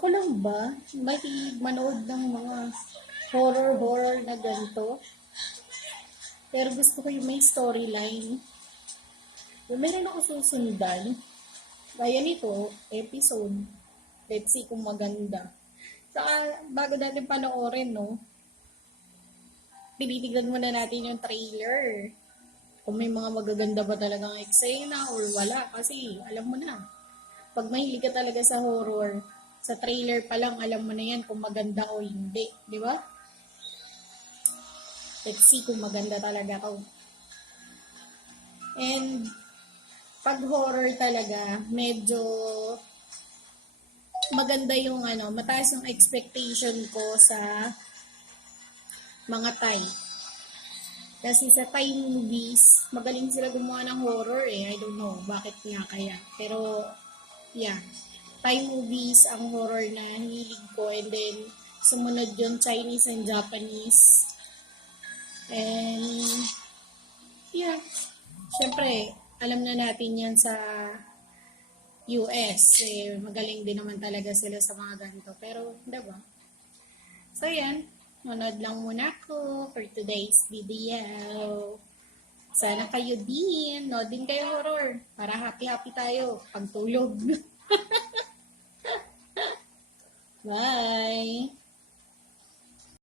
Ako lang ba? Mahilig manood ng mga horror na ganito. Pero gusto ko yung may storyline. Yung meron ako susundan. Kaya nito, episode. Let's see kung maganda. Saka, bago natin panoorin, no? Tinitignan muna natin yung trailer. Kung may mga magaganda ba talagang eksena or wala. Kasi, alam mo na. Pag mahilig ka talaga sa horror, sa trailer pa lang, alam mo na yan kung maganda o hindi. Di ba? Let's see kung maganda talaga ako. And, pag horror talaga, medyo maganda yung mataas yung expectation ko sa mga Thai. Kasi sa Thai movies, magaling sila gumawa ng horror eh. I don't know bakit nga kaya. Pero, yeah. Thai movies ang horror na hilig ko. And then, sumunod yung Chinese and Japanese. And, yeah. Siyempre, alam na natin yan sa US. Eh, magaling din naman talaga sila sa mga ganito. Pero, diba? So, yan. Manood lang muna ako for today's video. Sana kayo din. No, din kayo horror. Para happy-happy tayo. Pagtulog. Bye!